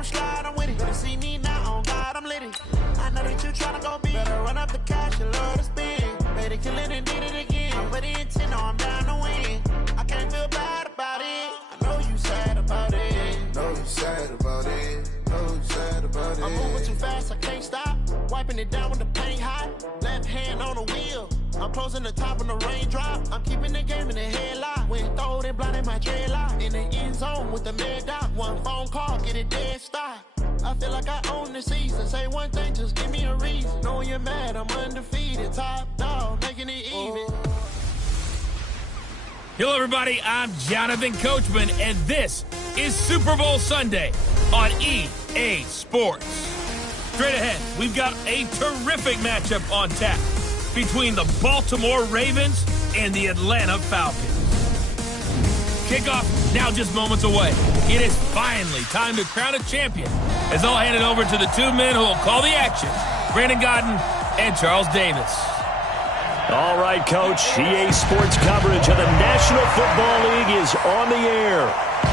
gon' slide, I'm with it. Better see me now, on God, I'm lit it. I know that you tryna go big. Better run up the cash and love to spend. Made it, kill it, and did it again. I put the intent, I'm down to win. I can't feel bad about it. I know you sad about it. Know you sad about it. Know you sad about it. I'm moving too fast, I can't stop. Wiping it down when the paint hot. Left hand on the wheel. I'm closing the top when the raindrop. I'm keeping the game in the headlock. When throwed and blinded my dreadlock. In the end zone with the mad dot. One phone call, get it dead stop. I feel like I own the season. Say one thing, just give me a reason. Knowing you're mad, I'm undefeated. Top dog, making it even. Hello, everybody. I'm Jonathan Coachman, and this is Super Bowl Sunday on EA Sports. Straight ahead, we've got a terrific matchup on tap between the Baltimore Ravens and the Atlanta Falcons. Kickoff now just moments away. It is finally time to crown a champion, as I'll hand it over to the two men who will call the action, Brandon Godden and Charles Davis. All right, Coach. EA Sports coverage of the National Football League is on the air.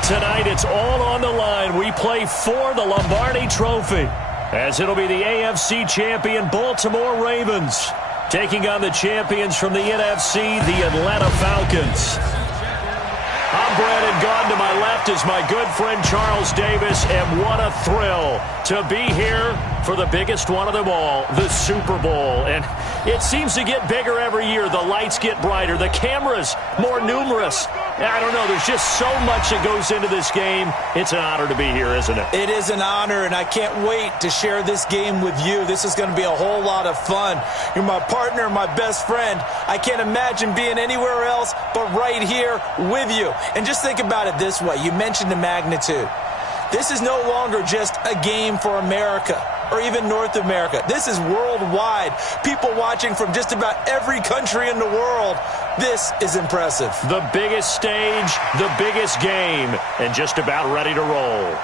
Tonight, it's all on the line. We play for the Lombardi Trophy, as it'll be the AFC champion Baltimore Ravens taking on the champions from the NFC, the Atlanta Falcons. I'm Brandon Godden. To my left is my good friend Charles Davis, and what a thrill to be here for the biggest one of them all, the Super Bowl. And it seems to get bigger every year. The lights get brighter, the cameras more numerous. I don't know, there's just so much that goes into this game. It's an honor to be here, isn't it? It is an honor, and I can't wait to share this game with you. This is going to be a whole lot of fun. You're my partner, my best friend. I can't imagine being anywhere else but right here with you. And just think about it this way. You mentioned the magnitude. This is no longer just a game for America or even North America. This is worldwide. People watching from just about every country in the world. This is impressive. The biggest stage, the biggest game, and just about ready to roll.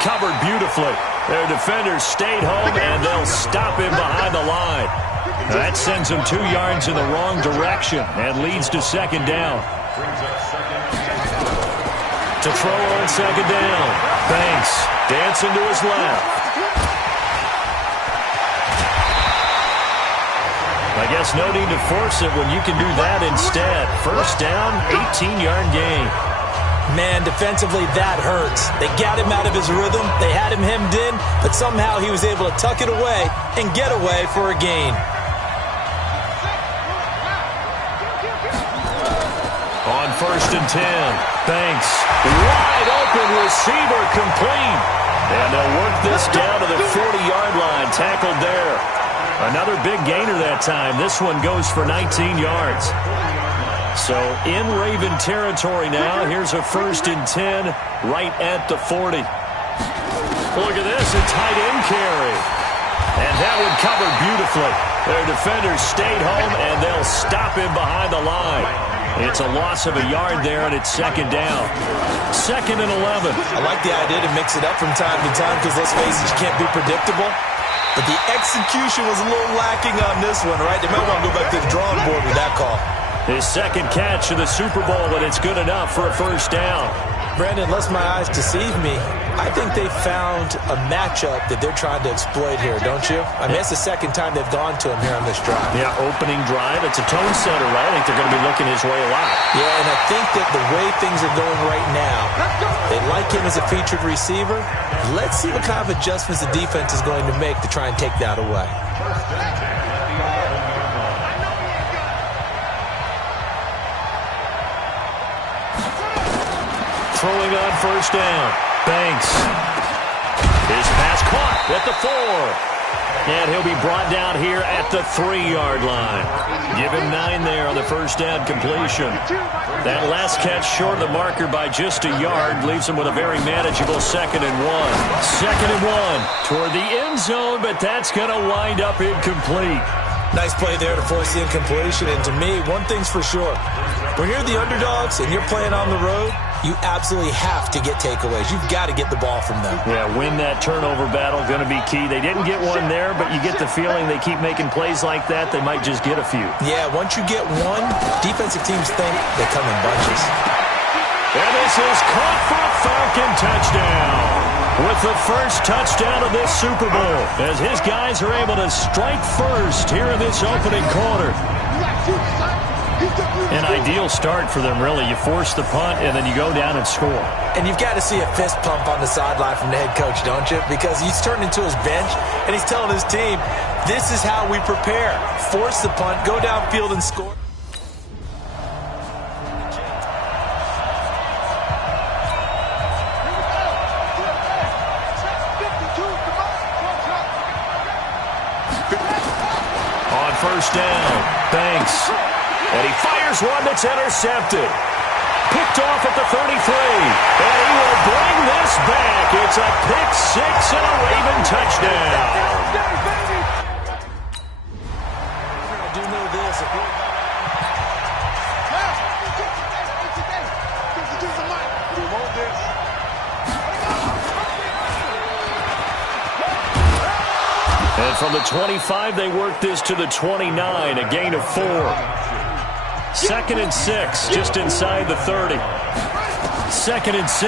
Covered beautifully. Their defenders stayed home, and they'll stop him behind the line. That sends him 2 yards in the wrong direction and leads to second down. To throw on second down. Banks dancing to his left. I guess no need to force it when you can do that instead. First down, 18-yard gain. Man, defensively, that hurts. They got him out of his rhythm. They had him hemmed in, but somehow he was able to tuck it away and get away for a gain. On first and 10, Banks, wide open receiver, complete. And they'll work this down to the 40-yard line, tackled there. Another big gainer that time. This one goes for 19 yards. So in Raven territory now. Here's a first and 10 right at the 40. Look at this, a tight end carry. And that one covered beautifully. Their defenders stayed home, and they'll stop him behind the line. It's a loss of a yard there, and it's second down. Second and 11. I like the idea to mix it up from time to time because, let's face it, you can't be predictable. But the execution was a little lacking on this one, right? They might want to go back to the drawing board with that call. His second catch of the Super Bowl, and it's good enough for a first down. Brandon, unless my eyes deceive me, I think they found a matchup that they're trying to exploit here, don't you? I mean, it's the second time they've gone to him here on this drive. Yeah, opening drive. It's a tone setter, right? I think they're going to be looking his way a lot. Yeah, and I think that the way things are going right now, they like him as a featured receiver. Let's see what kind of adjustments the defense is going to make to try and take that away. Throwing on first down. Banks. His pass caught at the 4. And he'll be brought down here at the 3-yard line. Give him 9 there on the first down completion. That last catch short of the marker by just a yard leaves him with a very manageable 2nd and 1. 2nd and 1 toward the end zone, but that's going to wind up incomplete. Nice play there to force the incompletion. And to me, one thing's for sure. When you're the underdogs and you're playing on the road, you absolutely have to get takeaways. You've got to get the ball from them. Yeah, win that turnover battle, going to be key. They didn't get one there, but you get the feeling they keep making plays like that, they might just get a few. Yeah, once you get one, defensive teams think they come in bunches. And this is caught for a Falcon touchdown. With the first touchdown of this Super Bowl, as his guys are able to strike first here in this opening quarter. An ideal start for them, really. You force the punt, and then you go down and score. And you've got to see a fist pump on the sideline from the head coach, don't you? Because he's turned into his bench, and he's telling his team, this is how we prepare. Force the punt, go downfield and score. On first down, Banks. And he fires one that's intercepted. Picked off at the 33. And he will bring this back. It's a pick 6 and a Raven touchdown. I do know this. And from the 25, they work this to the 29, a gain of 4. 2nd and 6, just inside the 30. 2nd and 6.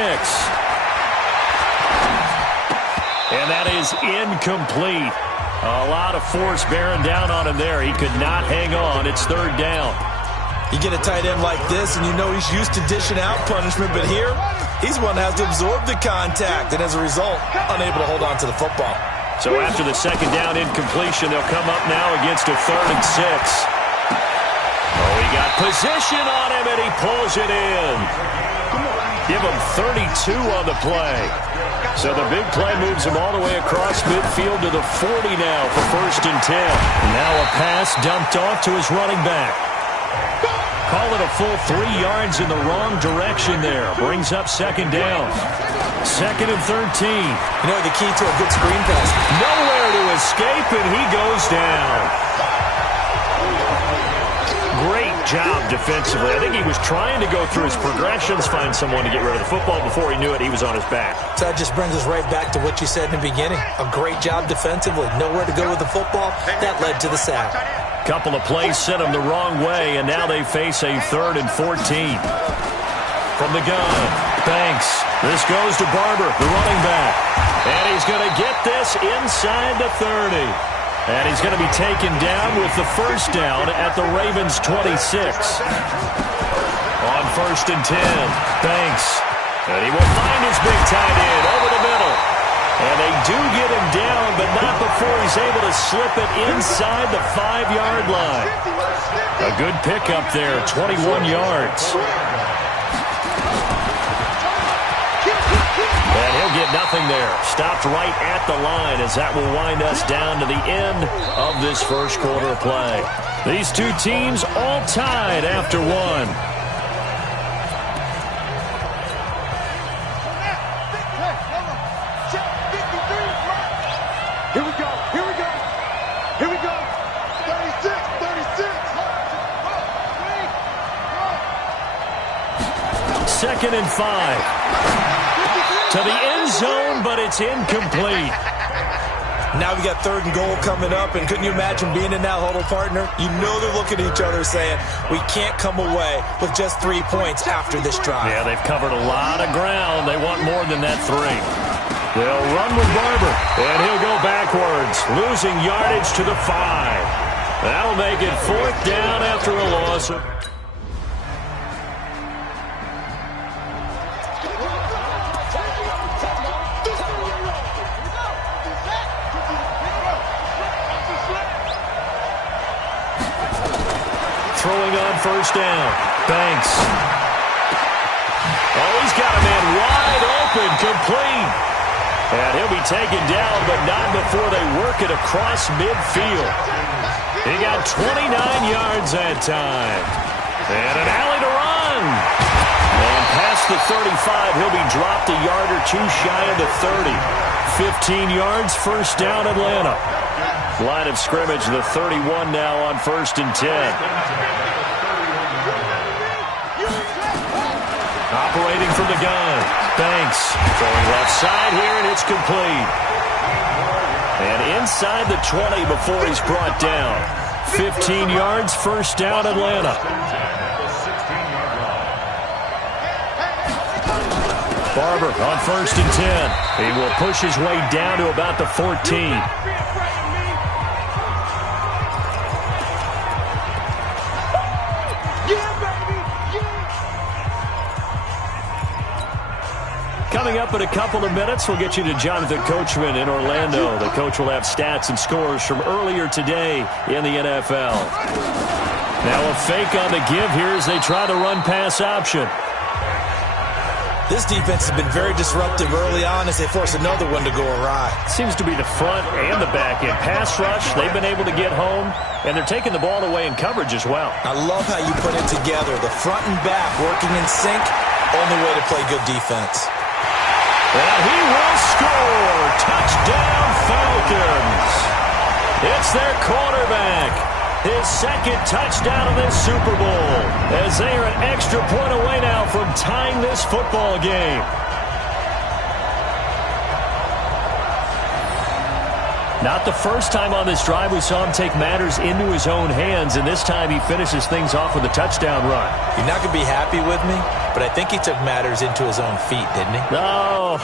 And that is incomplete. A lot of force bearing down on him there. He could not hang on. It's 3rd down. You get a tight end like this, and you know he's used to dishing out punishment, but here, he's one that has to absorb the contact, and as a result, unable to hold on to the football. So after the 2nd down incompletion, they'll come up now against a 3rd and 6. Oh, he got position on him, and he pulls it in. Give him 32 on the play. So the big play moves him all the way across midfield to the 40 now for 1st and 10. Now a pass dumped off to his running back. Call it a full 3 yards in the wrong direction there. Brings up 2nd down. 2nd and 13. You know the key to a good screen pass? Nowhere to escape, and he goes down. Great job defensively. I think he was trying to go through his progressions, find someone to get rid of the football. Before he knew it, he was on his back. So that just brings us right back to what you said in the beginning. A great job defensively. Nowhere to go with the football. That led to the sack. Couple of plays sent him the wrong way, and now they face a 3rd and 14. From the gun, Banks. This goes to Barber, the running back. And he's going to get this inside the 30. And he's going to be taken down with the 1st down at the Ravens' 26. On 1st and 10, Banks. And he will find his big tight end over the middle. And they do get him down, but not before he's able to slip it inside the 5-yard line. A good pickup there, 21 yards. And he'll get nothing there. Stopped right at the line as that will wind us down to the end of this first quarter of play. These two teams all tied after 1. Here we go. Here we go. Here we go. 36, 36. 2nd and 5. To the end zone, but it's incomplete. Now we got 3rd and goal coming up, and couldn't you imagine being in that huddle, partner? You know they're looking at each other saying, we can't come away with just 3 points after this drive. Yeah, they've covered a lot of ground. They want more than that 3. They'll run with Barber, and he'll go backwards, losing yardage to the 5. That'll make it 4th down after a loss. Throwing on 1st down. Banks. Oh, he's got a man wide open, complete. And he'll be taken down, but not before they work it across midfield. He got 29 yards that time. And an alley to run. And past the 35, he'll be dropped a yard or 2 shy of the 30. 15 yards, 1st down, Atlanta. Line of scrimmage, the 31 now on 1st and 10. Operating from the gun. Banks throwing left side here, and it's complete. And inside the 20 before he's brought down. 15 yards, 1st down, Atlanta. Barber on 1st and 10. He will push his way down to about the 14. Coming up in a couple of minutes, we'll get you to Jonathan Coachman in Orlando. The coach will have stats and scores from earlier today in the NFL. Now a fake on the give here as they try to run pass option. This defense has been very disruptive early on as they force another one to go awry. Seems to be the front and the back end. Pass rush, they've been able to get home, and they're taking the ball away in coverage as well. I love how you put it together. The front and back working in sync, only way to play good defense. And he will score. Touchdown, Falcons. It's their quarterback. His 2nd touchdown of this Super Bowl. As they are an extra point away now from tying this football game. Not the first time on this drive we saw him take matters into his own hands, and this time he finishes things off with a touchdown run. You're not going to be happy with me, but I think he took matters into his own feet, didn't he? No.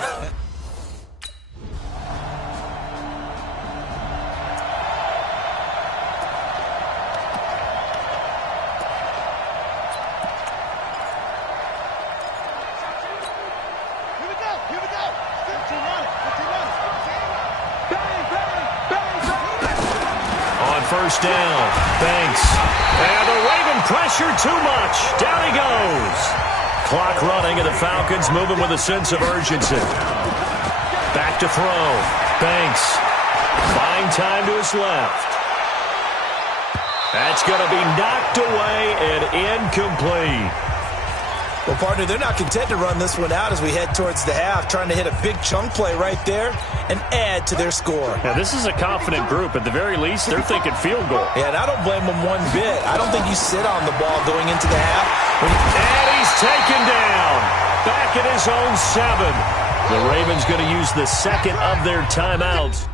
First down, Banks. And the Raven pressure too much. Down he goes. Clock running, and the Falcons moving with a sense of urgency. Back to throw. Banks. Buying time to his left. That's going to be knocked away and incomplete. Well, partner, they're not content to run this one out as we head towards the half, trying to hit a big chunk play right there and add to their score. Now, this is a confident group. At the very least, they're thinking field goal. Yeah, and I don't blame them one bit. I don't think you sit on the ball going into the half. And he's taken down. Back at his own 7. The Ravens going to use the 2nd of their timeouts.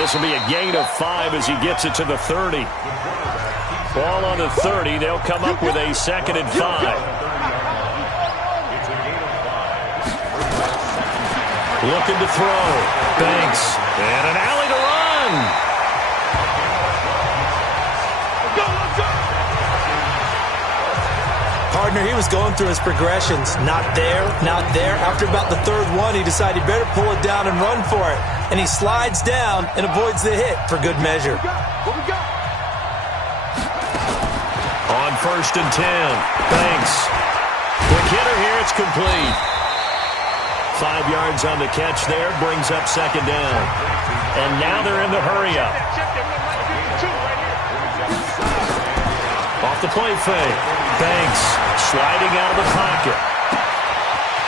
This will be a gain of 5 as he gets it to the 30. Ball on the 30. They'll come up with a 2nd and 5. Looking to throw. Banks. And an alley to run. Partner, he was going through his progressions. Not there, not there. After about the 3rd one, he decided he better pull it down and run for it. And he slides down and avoids the hit for good measure. On 1st and 10, Banks. Quick hitter here, it's complete. 5 yards on the catch there, brings up 2nd down. And now they're in the hurry-up. Off the play fake. Banks sliding out of the pocket.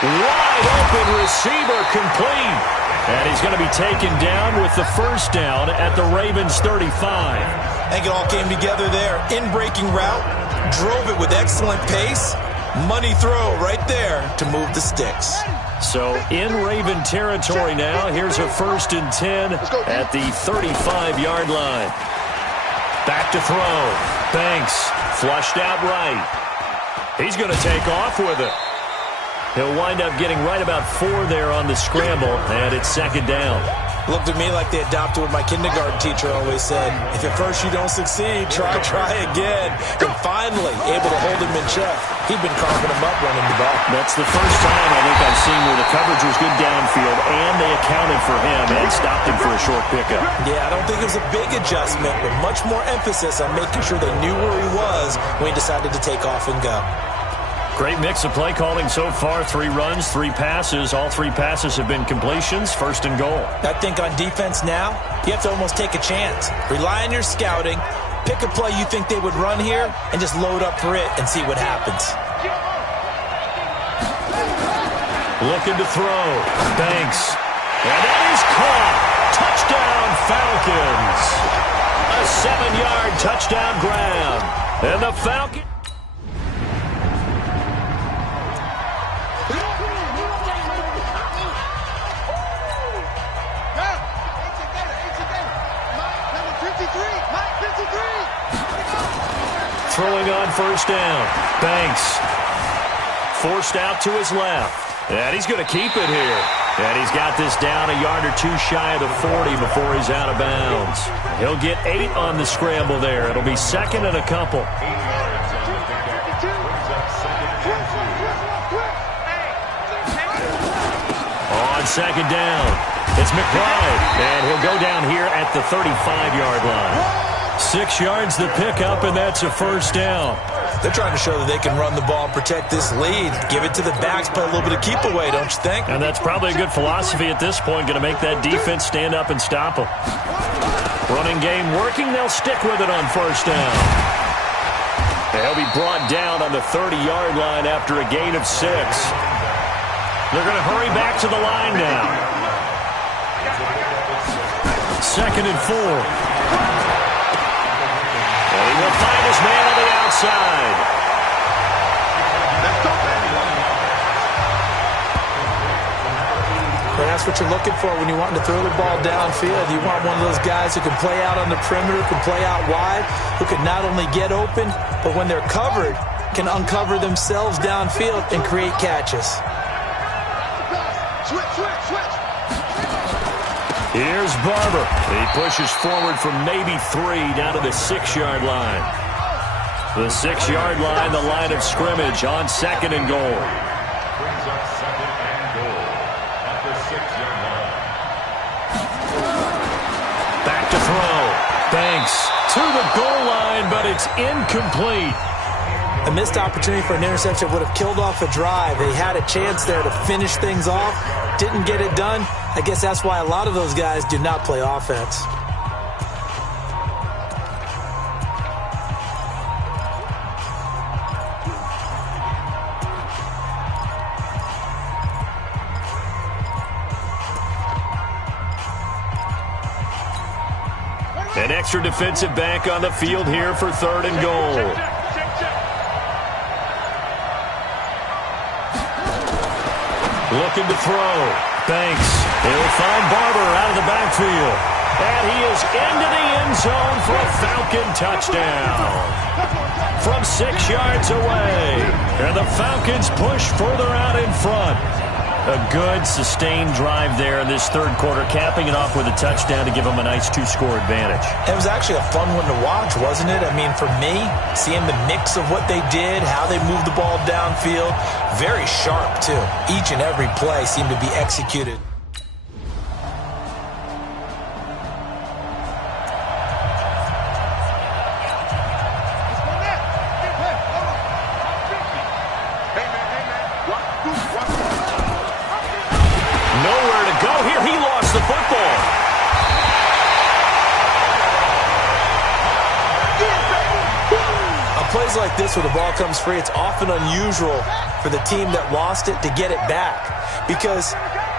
Wide open receiver complete. And he's going to be taken down with the first down at the Ravens 35. I think it all came together there. In-breaking route, drove it with excellent pace. Money throw right there to move the sticks. So in Raven territory now. Here's a 1st and 10 at the 35-yard line. Back to throw. Banks flushed out right. He's going to take off with it. He'll wind up getting right about 4 there on the scramble, and it's 2nd down. Looked to me like they adopted what my kindergarten teacher always said. If at first you don't succeed, try again. And finally, able to hold him in check. He'd been carving him up running the ball. That's the first time I think I've seen where the coverage was good downfield, and they accounted for him and stopped him for a short pickup. Yeah, I don't think it was a big adjustment, but much more emphasis on making sure they knew where he was when he decided to take off and go. Great mix of play calling so far. 3 runs, 3 passes. All 3 passes have been completions. 1st and goal. I think on defense now, you have to almost take a chance. Rely on your scouting. Pick a play you think they would run here and just load up for it and see what happens. Looking to throw. Banks. And that is caught. Touchdown, Falcons. A 7-yard touchdown grab. And the Falcons. Throwing on 1st down. Banks forced out to his left. And he's going to keep it here. And he's got this down a yard or 2 shy of the 40 before he's out of bounds. He'll get 8 on the scramble there. It'll be 2nd and a couple. On 2nd down, it's McBride. And he'll go down here at the 35-yard line. 6 yards the pickup, and that's a 1st down. They're trying to show that they can run the ball and protect this lead. Give it to the backs, play a little bit of keep away, don't you think? And that's probably a good philosophy at this point, going to make that defense stand up and stop them. Running game working, they'll stick with it on 1st down. They'll be brought down on the 30-yard line after a gain of 6. They're going to hurry back to the line now. 2nd and 4. He will find his man on the outside. But that's what you're looking for when you want to throw the ball downfield. You want one of those guys who can play out on the perimeter, can play out wide, who can not only get open, but when they're covered, can uncover themselves downfield and create catches. Switch. Here's Barber. He pushes forward from maybe 3 down to the 6-yard line. The 6-yard line, the line of scrimmage on 2nd and goal. Brings up 2nd and goal at the 6-yard line. Back to throw. Banks to the goal line, but it's incomplete. A missed opportunity for an interception would have killed off a drive. They had a chance there to finish things off. Didn't get it done. I guess that's why a lot of those guys do not play offense. An extra defensive back on the field here for 3rd and goal. Looking to throw. Banks. He'll find Barber out of the backfield. And he is into the end zone for a Falcon touchdown. From 6 yards away. And the Falcons push further out in front. A good, sustained drive there in this 3rd quarter, capping it off with a touchdown to give them a nice 2-score advantage. It was actually a fun one to watch, wasn't it? I mean, for me, seeing the mix of what they did, how they moved the ball downfield, very sharp, too. Each and every play seemed to be executed. Plays like this where the ball comes free, it's often unusual for the team that lost it to get it back because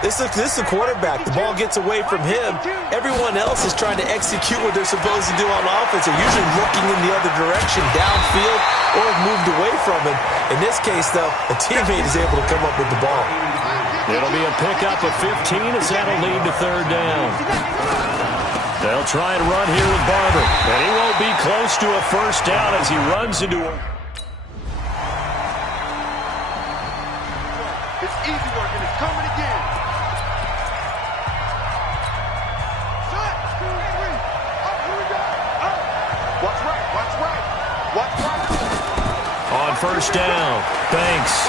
This is a quarterback. The ball gets away from him. Everyone else is trying to execute what they're supposed to do on offense. They're usually looking in the other direction, downfield, or moved away from him. In this case, though, a teammate is able to come up with the ball. It'll be a pickup of 15 as that'll lead to third down. They'll try and run here with Barber. And he won't be close to a first down as he runs into a... It's easy work, and it's coming again. Set, 2, 3. Up, here we go. Up. Watch right, watch right. Watch right. On first down, Banks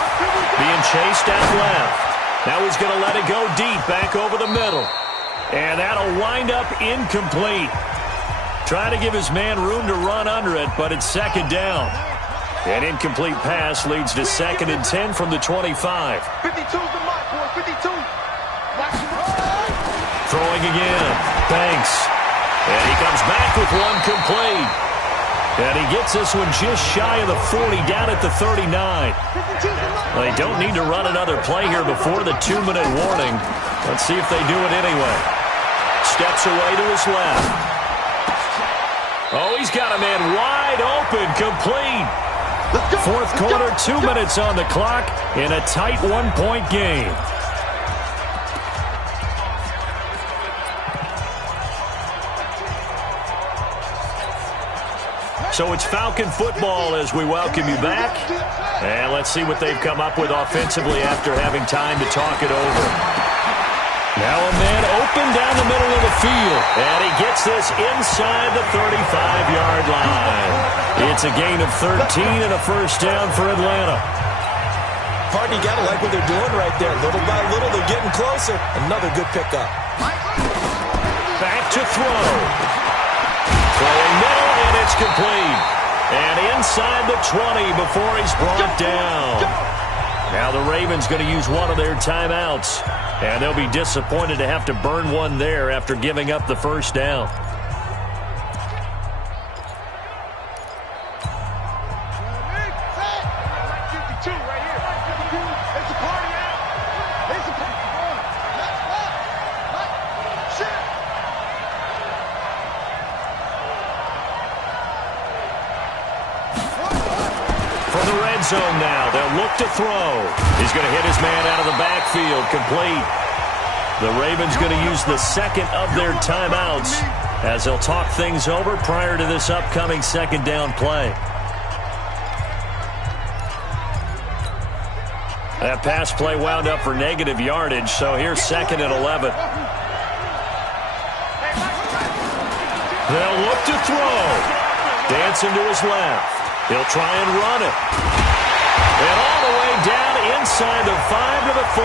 being chased out left. Now he's going to let it go deep back over the middle. And that'll wind up incomplete. Trying to give his man room to run under it, but it's second down. An incomplete pass leads to 2nd and 10 from the 25. 52's the mark, boy, 52. Throwing again, Banks. And he comes back with one complete. And he gets this one just shy of the 40, down at the 39. They don't need to run another play here before the 2-minute warning. Let's see if they do it anyway. Steps away to his left. Oh, he's got a man wide open, complete. Fourth quarter, 2 minutes on the clock in a tight 1-point game. So it's Falcon football as we welcome you back. And let's see what they've come up with offensively after having time to talk it over. Now a man open down the middle of the field. And he gets this inside the 35-yard line. It's a gain of 13 and a first down for Atlanta. Partner, you got to like what they're doing right there. Little by little, they're getting closer. Another good pickup. Back to throw. Throwing middle, and it's complete. And inside the 20 before he's brought down. Now the Ravens going to use one of their timeouts. And they'll be disappointed to have to burn one there after giving up the first down. Zone now. They'll look to throw. He's going to hit his man out of the backfield. Complete. The Ravens going to use the second of their timeouts as they'll talk things over prior to this upcoming second down play. That pass play wound up for negative yardage, so here's 2nd and 11. They'll look to throw. Dancing to his left. He'll try and run it. And all the way down inside the 5 to the 4.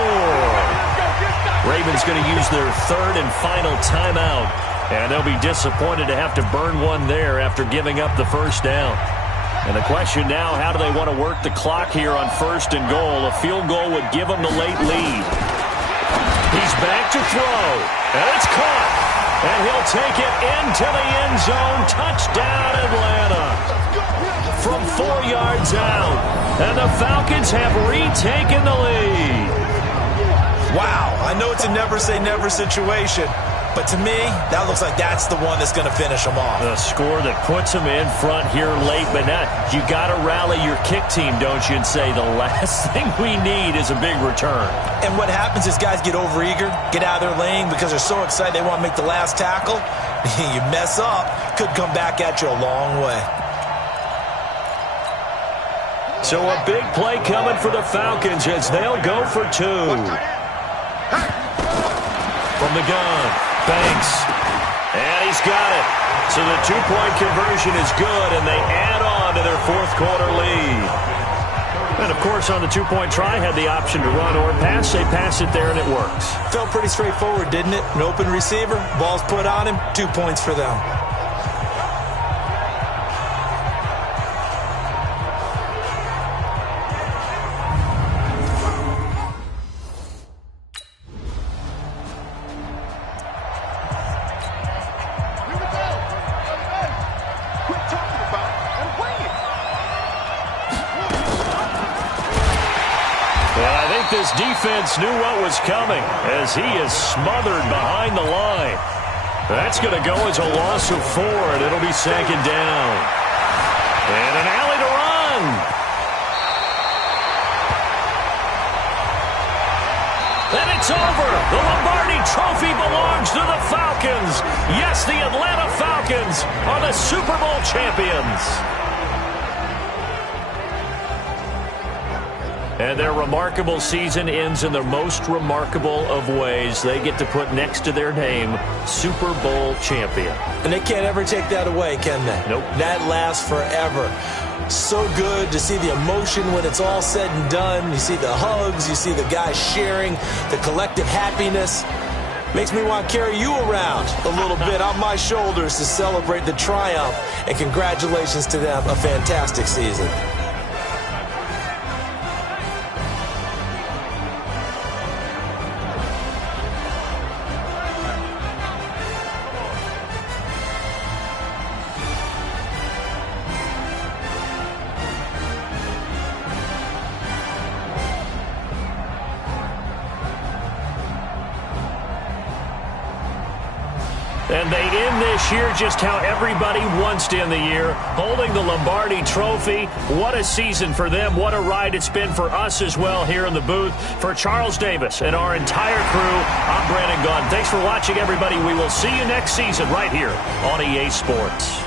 Ravens going to use their third and final timeout. And they'll be disappointed to have to burn one there after giving up the first down. And the question now, how do they want to work the clock here on 1st and goal? A field goal would give them the late lead. He's back to throw. And it's caught. And he'll take it into the end zone. Touchdown, Atlanta. From 4 yards out. And the Falcons have retaken the lead. Wow, I know it's a never-say-never situation, but to me, that looks like that's the one that's going to finish them off. The score that puts them in front here late, but now you got to rally your kick team, don't you, and say the last thing we need is a big return. And what happens is guys get overeager, get out of their lane because they're so excited they want to make the last tackle. You mess up, could come back at you a long way. So a big play coming for the Falcons as they'll go for 2. From the gun, Banks. And he's got it. So the 2-point conversion is good, and they add on to their 4th quarter lead. And, of course, on the 2-point try, had the option to run or pass. They pass it there, and it works. Felt pretty straightforward, didn't it? An open receiver, ball's put on him, 2 points for them. And I think this defense knew what was coming as he is smothered behind the line. That's going to go as a loss of 4, and it'll be second down. And an alley to run. And it's over. The Lombardi Trophy belongs to the Falcons. Yes, the Atlanta Falcons are the Super Bowl champions. And their remarkable season ends in the most remarkable of ways. They get to put next to their name, Super Bowl champion. And they can't ever take that away, can they? Nope. That lasts forever. So good to see the emotion when it's all said and done. You see the hugs, you see the guys sharing, the collective happiness. Makes me want to carry you around a little bit on my shoulders to celebrate the triumph. And congratulations to them, a fantastic season. And they end this year just how everybody wants to end the year, holding the Lombardi Trophy. What a season for them. What a ride it's been for us as well here in the booth. For Charles Davis and our entire crew, I'm Brandon Gunn. Thanks for watching, everybody. We will see you next season right here on EA Sports.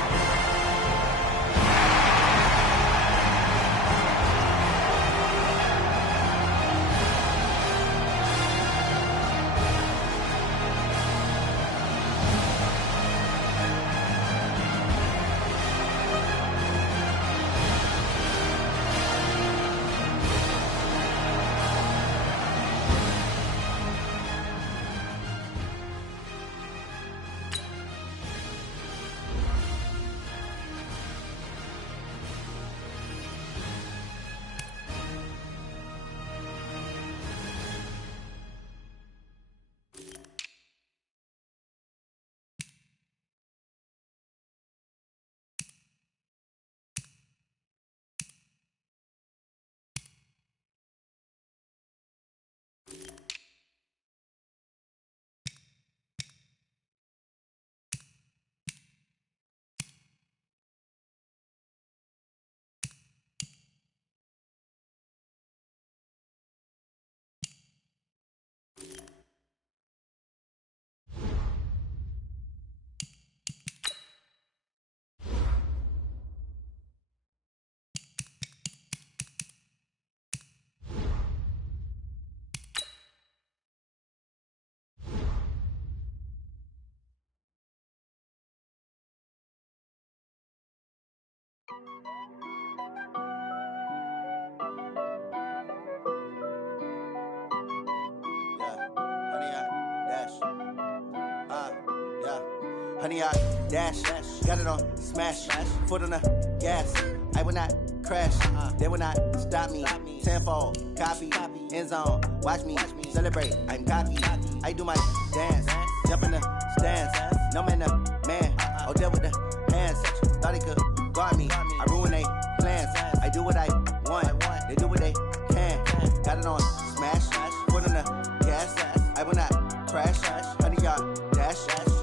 Honey, I dash, got it on smash, foot on the gas. I will not crash, they will not stop me. Tenfold, copy, end zone, watch me celebrate. I'm cocky, I do my dance, jump in the stands. No man, man, oh, there with the hands. Thought he could guard me, I ruin they plans. I do what I want, they do what they can. Got it on smash, foot on the gas. I will not crash, honey, y'all dash,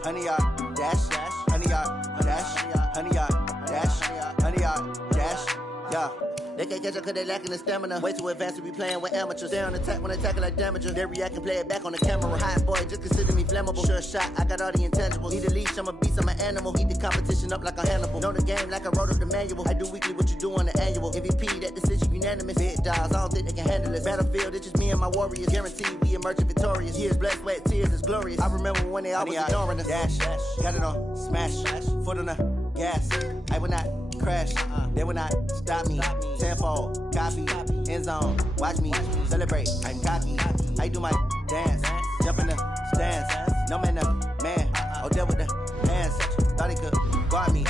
honey, y'all dash, honey, y'all dash, honey, y'all dash, honey, y'all dash, yeah. They can't catch up cause they lacking the stamina. Way too advanced to be playing with amateurs. Stay on attack when attacking like damager. They react and play it back on the camera. Hot boy, just consider me flammable. Sure shot, I got all the intangibles. Need a leash, I'm a beast, I'm an animal. Eat the competition up like a Hannibal. Know the game like I wrote up the manual. I do weekly what you do on the annual. MVP, that decision unanimous. Big dogs, I don't think they can handle it. Battlefield, it's just me and my warriors. Guaranteed we emerging victorious. Years, blood, sweat, tears, it's glorious. I remember when they always ignoring us. Dash, got it on smash, foot on the gas. I will not crash, they will not stop me. Tenfold, copy, end zone, watch me celebrate. I'm cocky, I do my dance, jump in the stands. No man, man, oh, there with the hands. Thought he could guard me.